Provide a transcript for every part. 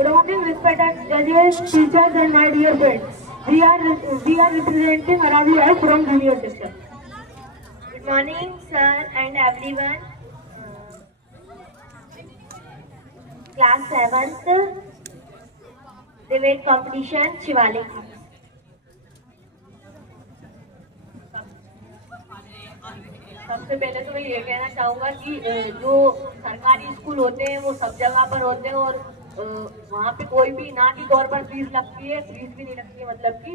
Good morning, respected judges, teachers, and my dear friends. We are representing Arabi High from junior section. Good morning, sir and everyone. Class 7th debate competition, Shivalik. सबसे पहले तो मैं ये कहना चाहूँगा कि जो सरकारी स्कूल होते हैं वो सब जगह पर होते हैं और वहाँ पे कोई भी ना के तौर पर फीस लगती है, फीस भी नहीं लगती है मतलब कि।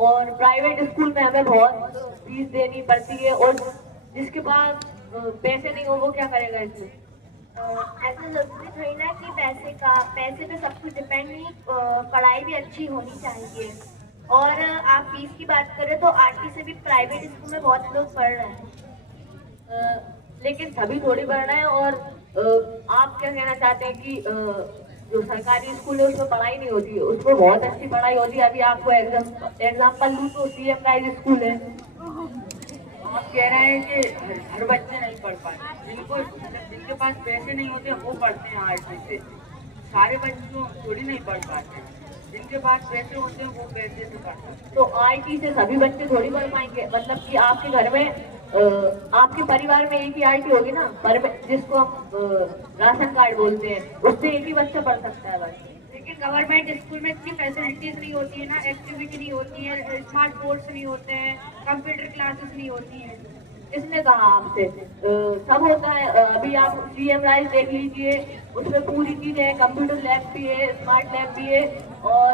और प्राइवेट स्कूल में हमें बहुत फीस देनी पड़ती है और जिसके पास पैसे नहीं हो वो क्या करेगा इसमें। ऐसा जरूरी थोड़ी ना कि पैसे पे सब कुछ डिपेंड नहीं, पढ़ाई भी अच्छी होनी चाहिए। और आप फीस की बात करें तो 8वीं से भी प्राइवेट स्कूल में बहुत लोग पढ़ रहे हैं। लेकिन सभी थोड़ी पढ़ रहे हैं और आप क्या कहना चाहते हैं कि जो सरकारी स्कूल है उसमें पढ़ाई नहीं होती है, उसमें बहुत अच्छी पढ़ाई होती है। अभी आपको एग्जाम्पल लूँ तो CM राइज स्कूल है। आप कह रहे हैं कि हर बच्चे नहीं पढ़ पाते, जिनके पास पैसे नहीं होते वो पढ़ते हैं आर्ट से। सारे बच्चों थोड़ी नहीं पढ़ पाते, जिनके पास पैसे होते हैं वो पैसे से पढ़ते हैं। तो IT से सभी बच्चे थोड़ी पढ़ पाएंगे, मतलब कि आपके घर में आपके परिवार में एक ही IT होगी ना, पर जिसको हम राशन कार्ड बोलते हैं, उससे एक ही बच्चा पढ़ सकता है बस। लेकिन गवर्नमेंट स्कूल में इतनी फैसिलिटीज नहीं होती है ना, एक्टिविटी नहीं होती है, स्मार्ट बोर्ड्स नहीं होते हैं, कंप्यूटर क्लासेस नहीं होती हैं। इसने कहा आपसे सब होता है। अभी आप CM राइज देख लीजिए, उसमें पूरी चीजें हैं, कंप्यूटर लैब भी है, स्मार्ट लैब भी है और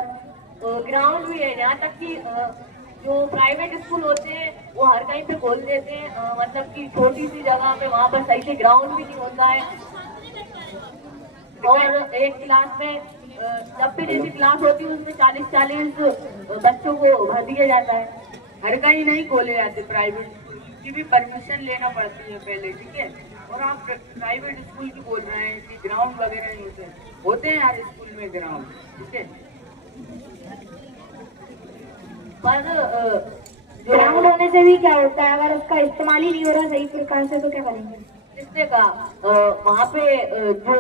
ग्राउंड भी है। यहाँ तक कि जो प्राइवेट स्कूल होते हैं वो हर कहीं पे खोल देते हैं, मतलब कि छोटी सी जगह पे वहाँ पर सही से ग्राउंड भी नहीं होता है। और एक क्लास में जब भी जैसी क्लास होती है उसमें 40-40 बच्चों को भर दिया जाता है। हर कहीं नहीं खोले जाते प्राइवेट स्कूल की भी परमिशन लेना पड़ती है पहले, ठीक है। और आप प्राइवेट स्कूल की बोल रहे हैं कि ग्राउंड वगैरह नहीं होते हैं हर स्कूल में ग्राउंड, ठीक है। पर ग्राउंड होने से भी क्या होता है, अगर उसका इस्तेमाल ही नहीं हो रहा सही प्रकार से तो क्या करेंगे। जिसने कहा वहाँ पे जो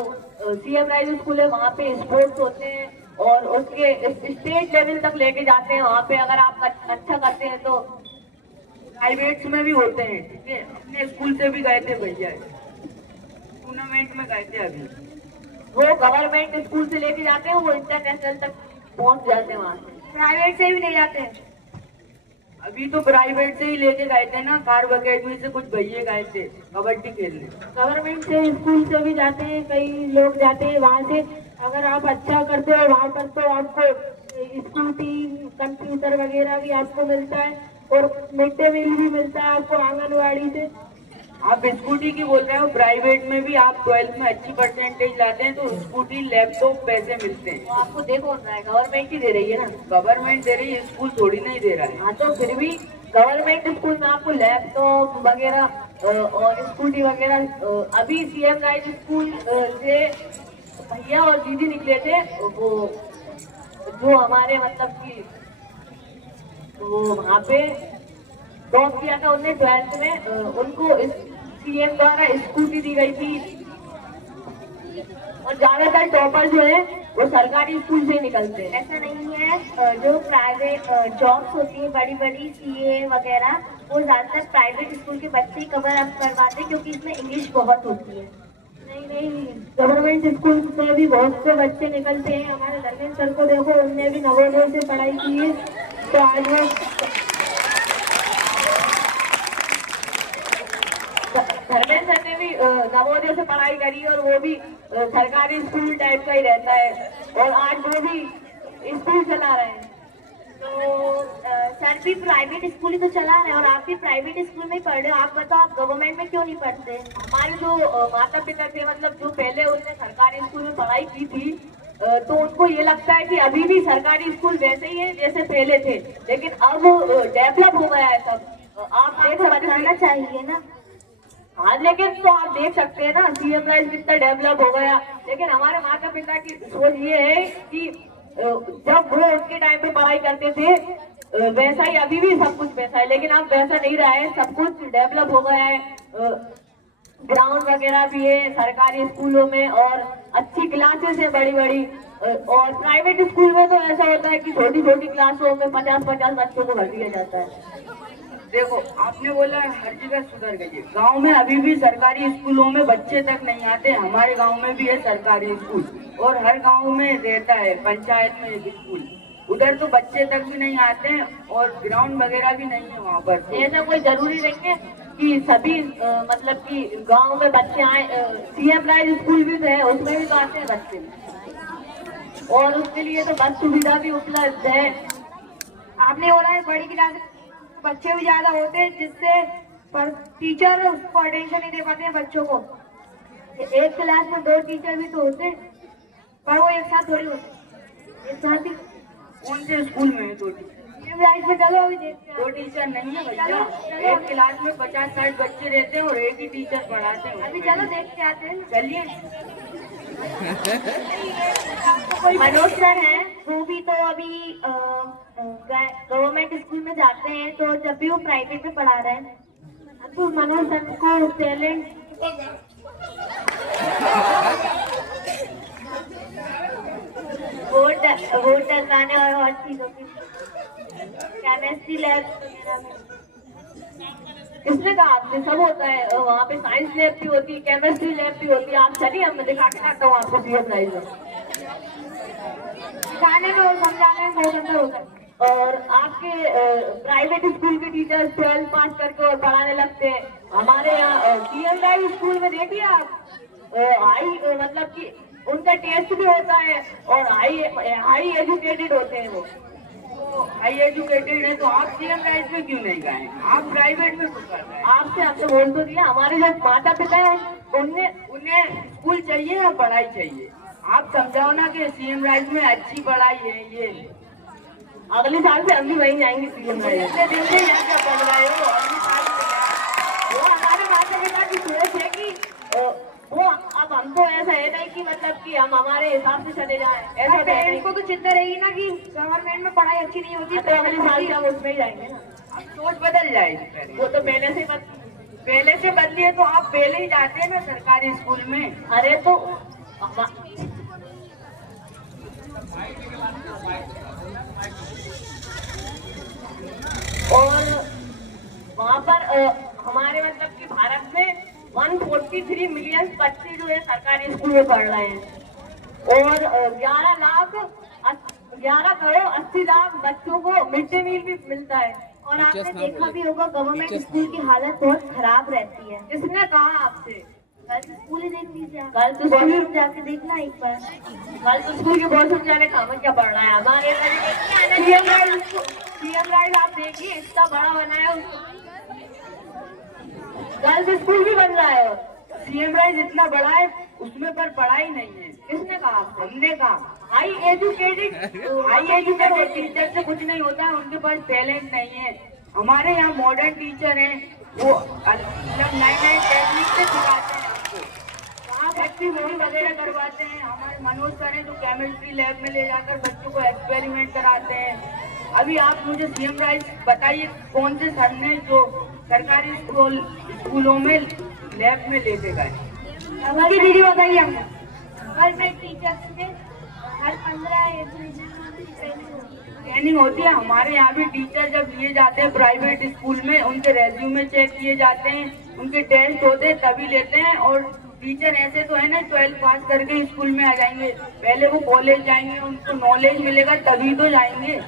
CM राइज स्कूल है वहाँ पे स्पोर्ट्स होते हैं और उसके स्टेट लेवल तक लेके जाते हैं। वहाँ पे अगर आप अच्छा करते हैं तो प्राइवेट्स में भी होते हैं, ठीक है। अपने स्कूल से भी गए थे भैया, टूर्नामेंट में गए थे। अभी वो गवर्नमेंट स्कूल से लेके जाते हैं, वो इंटरनेशनल तक पहुँच जाते हैं। वहाँ से प्राइवेट से भी ले जाते हैं। अभी तो प्राइवेट से ही लेके गए थे ना, कार अकेडमी से कुछ भैया गए थे कबड्डी खेलने। गवर्नमेंट से स्कूल से भी जाते हैं, कई लोग जाते हैं वहाँ से। अगर आप अच्छा करते हो वहाँ पर तो आपको स्कूटी, कंप्यूटर वगैरह भी आपको मिलता है और मिड डे मील भी मिलता है आपको आंगनवाड़ी से। आप स्कूटी की बोल रहे हो, प्राइवेट में भी आप 12th में अच्छी परसेंटेज लाते हैं तो स्कूटी, लैपटॉप पैसे मिलते हैं। तो आपको दे कौन रहा है, गवर्नमेंट ही दे रही है ना। गवर्नमेंट दे रही है, स्कूल थोड़ी नहीं दे रहा है। हाँ तो फिर भी गवर्नमेंट स्कूल में आपको लैपटॉप वगैरह और स्कूटी वगैरह। अभी CM राइज स्कूल से भैया और दीदी निकले थे, वो जो हमारे मतलब कि वो वहाँ पे टॉप किया था उन्हें 12th में, उनको CM द्वारा स्कूटी दी गई थी। और ज्यादातर टॉपर जो है वो सरकारी स्कूल से निकलते हैं। ऐसा नहीं है, जो प्राइवेट जॉब्स होती है बड़ी बड़ी CA वगैरह, वो ज़्यादातर प्राइवेट स्कूल के बच्चे ही कवर अप करवाते हैं क्योंकि इसमें इंग्लिश बहुत होती है। नहीं, गवर्नमेंट स्कूल से भी बहुत से बच्चे निकलते हैं। हमारे धर्मेंद्र सर को देखो, उनने भी नवोदय से पढ़ाई की है, तो आज वो धर्मेंद्र सर ने भी नवोदय से पढ़ाई करी और वो भी सरकारी स्कूल टाइप का ही रहता है और आज वो भी स्कूल चला रहे हैं। तो सर भी प्राइवेट स्कूल ही तो चला रहे हैं और आप भी प्राइवेट स्कूल में ही पढ़ रहे हो। आप बताओ, आप गवर्नमेंट में क्यों नहीं पढ़ते। हमारे जो माता पिता थे, मतलब जो पहले उन्होंने सरकारी स्कूल में पढ़ाई की थी, तो उनको ये लगता है कि अभी भी सरकारी स्कूल वैसे ही है जैसे पहले थे, लेकिन अब डेवलप हो गया है सब। आप देख बताना चाहिए ना। हाँ, लेकिन तो आप देख सकते हैं ना CM राइज कितना डेवलप हो गया। लेकिन हमारे माता पिता की सोच ये है कि जब वो उसके टाइम पे पढ़ाई करते थे वैसा ही अभी भी सब कुछ वैसा है, लेकिन अब वैसा नहीं रहा है, सब कुछ डेवलप हो गया है। ग्राउंड वगैरह भी है सरकारी स्कूलों में और अच्छी क्लासेस है बड़ी बड़ी, और प्राइवेट स्कूल में तो ऐसा होता है कि छोटी छोटी क्लासों में 50-50 बच्चों को भर दिया जाता है। देखो, आपने बोला हर जगह सुधर गई है, गांव में अभी भी सरकारी स्कूलों में बच्चे तक नहीं आते। हमारे गांव में भी है सरकारी स्कूल और हर गांव में रहता है पंचायत में एक स्कूल, उधर तो बच्चे तक भी नहीं आते हैं और ग्राउंड वगैरह भी नहीं है वहाँ पर। ऐसा कोई जरूरी नहीं है कि सभी मतलब कि गांव में बच्चे आए। सीएम राइज स्कूल भी है, उसमें भी तो आते हैं बच्चे, और उसके लिए तो बस सुविधा भी उपलब्ध है। आपने बोला है बड़ी क्लास बच्चे भी ज्यादा होते हैं, जिससे पर टीचर उसको अटेंशन नहीं दे पाते हैं बच्चों को। एक क्लास में 2 टीचर भी तो होते हैं, पर वो एक साथ थोड़ी होते, एक साथ ही। कौन से स्कूल में है 2 टीचर? में चलो अभी देखते हैं। 2 टीचर नहीं है भैया, एक क्लास में 50-60 बच्चे रहते हैं और एक ही टीचर पढ़ाते हैं। अभी चलो देख के आते हैं। चलिए। मनोज सर हैं, वो भी तो अभी गवर्नमेंट स्कूल में जाते हैं, तो जब भी वो प्राइवेट में पढ़ा रहे हैं, तो मनोज सर को टैलेंट वोट डलवाने और हर चीजों की केमिस्ट्री लैब वगैरह में। किसने कहा आपने? सब होता है वहाँ पे, साइंस लैब भी होती है, केमिस्ट्री लैब भी होती है। आप चलिए, हम दिखा के आता हूँ आपको सीएम राइज में। सिखाने में और समझाने में बहुत अंतर होता है। और आपके प्राइवेट स्कूल के टीचर्स 12th पास करके और पढ़ाने लगते हैं। हमारे यहाँ सीएम राइज स्कूल में देखिए आप, हाई मतलब कि उनका टेस्ट भी होता है और हाई एजुकेटेड होते हैं वो। हाई एजुकेटेड है तो आप सीएम राइज में क्यों नहीं गए? आप प्राइवेट में क्यों कर रहे हैं? आपसे हमने बोल तो दिया, हमारे जो माता पिता है उन्हें स्कूल चाहिए या पढ़ाई चाहिए? आप समझाओ ना कि सीएम राइज में अच्छी पढ़ाई है। ये अगले साल से हम भी वहीं जाएंगे सीएम राइज। इतने दिन से यहाँ क्या पढ़ रहे हो? अगले साल से वो हमारे माता पिता की सोच है कि वो अब हमको ऐसा है नहीं कि मतलब कि हम हमारे हिसाब से चले जाएं। ऐसा पेरेंट्स को तो चिंता रहेगी ना कि गवर्नमेंट में पढ़ाई अच्छी नहीं होती, तो अगले साल से हम उसमें ही जाएंगे ना। अब सोच बदल जाएगी। वो तो पहले से बदली है तो आप पहले ही जाते हैं ना सरकारी स्कूल में। अरे तो और वहाँ पर हमारे मतलब कि भारत में 143 मिलियन बच्चे जो है सरकारी स्कूल में पढ़ रहे हैं और 11 करोड़ 80 लाख बच्चों को मिड डे मील भी मिलता है। और आपने देखा भी होगा गवर्नमेंट स्कूल की हालत बहुत खराब रहती है। किसने कहा आपसे? कल स्कूल ही देख लीजिए आप। कल तो वॉशरूम जाके देखना एक बार। कल तो स्कूल के वॉशरूम जाने का हमें क्या पढ़ रहा है? हमारे सीएम राइज आप देखिए, इतना बड़ा बनाया उसको। गर्ल्स स्कूल भी बन रहा है। सीएम राइज इतना बड़ा है, उसमें पर पढ़ाई नहीं है। किसने कहा? हमने कहा हाई एजुकेटेड टीचर से कुछ नहीं होता है, उनके पास टैलेंट नहीं है। हमारे यहाँ मॉडर्न टीचर हैं, वो मतलब नए टेक्निक से सिखाते हैं आपको। आप एक्टिविटी वगैरह करवाते हैं। हमारे मनोज सर हैं जो केमिस्ट्री लैब में ले जाकर बच्चों को एक्सपेरिमेंट कराते हैं। अभी आप मुझे सीएम राइज बताइए, कौन से सर ने जो सरकारी स्कूलों में लैब में लेके गए? हमारी दीदी बताइए हमको। गवर्नमेंट टीचर्स में हर 15 ट्रेनिंग होती है। हमारे यहाँ भी टीचर जब लिए जाते हैं प्राइवेट स्कूल में, उनके रेज्यूमे चेक किए जाते हैं, उनके टेस्ट होते हैं तभी लेते हैं। और टीचर ऐसे तो है ना 12th पास करके स्कूल में आ जाएंगे, पहले वो कॉलेज जाएंगे, उनको नॉलेज मिलेगा तभी तो जाएंगे।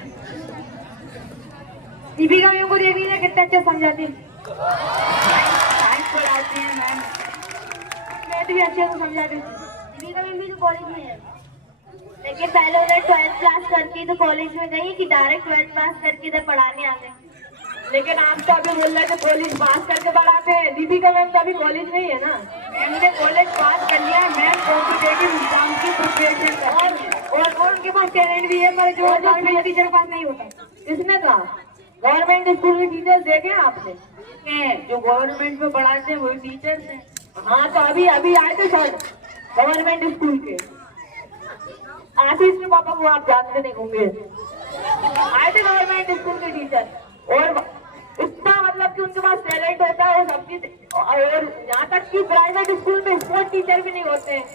दीपिका मैम को देख लीजिए कितने अच्छे समझाती है, साइंस पढ़ाती हैं मैम। मैथ भी अच्छे से समझाती है। दीपिका मैम भी तो कॉलेज में है, लेकिन पहले उन्हें 12th क्लास करके तो कॉलेज में गई कि डायरेक्ट 12th पास करके इधर पढ़ाने आ गए। लेकिन आप तो अभी बोल रहे थे कॉलेज पास करके पढ़ाते हैं। दीपिका मैम तो अभी कॉलेज में ही है ना। मैंने कॉलेज पास कर लिया। मैम कॉम्पिटेटिव एग्जाम की प्रिपरेशन और उनके पास टैलेंट भी है, पर जो गवर्नमेंट टीचर के पास नहीं होता। किसने कहा? गवर्नमेंट स्कूल में टीचर्स देखे आपने? जो गवर्नमेंट में पढ़ाते हैं वही टीचर्स हैं। हाँ, तो अभी आए थे सर गवर्नमेंट स्कूल के। आशीष के पापा को आप जानते नहीं होंगे, आए थे गवर्नमेंट स्कूल के टीचर। और इतना मतलब कि उनके पास टैलेंट होता है सब चीज। और यहाँ तक कि प्राइवेट स्कूल में स्पोर्ट टीचर भी नहीं होते हैं।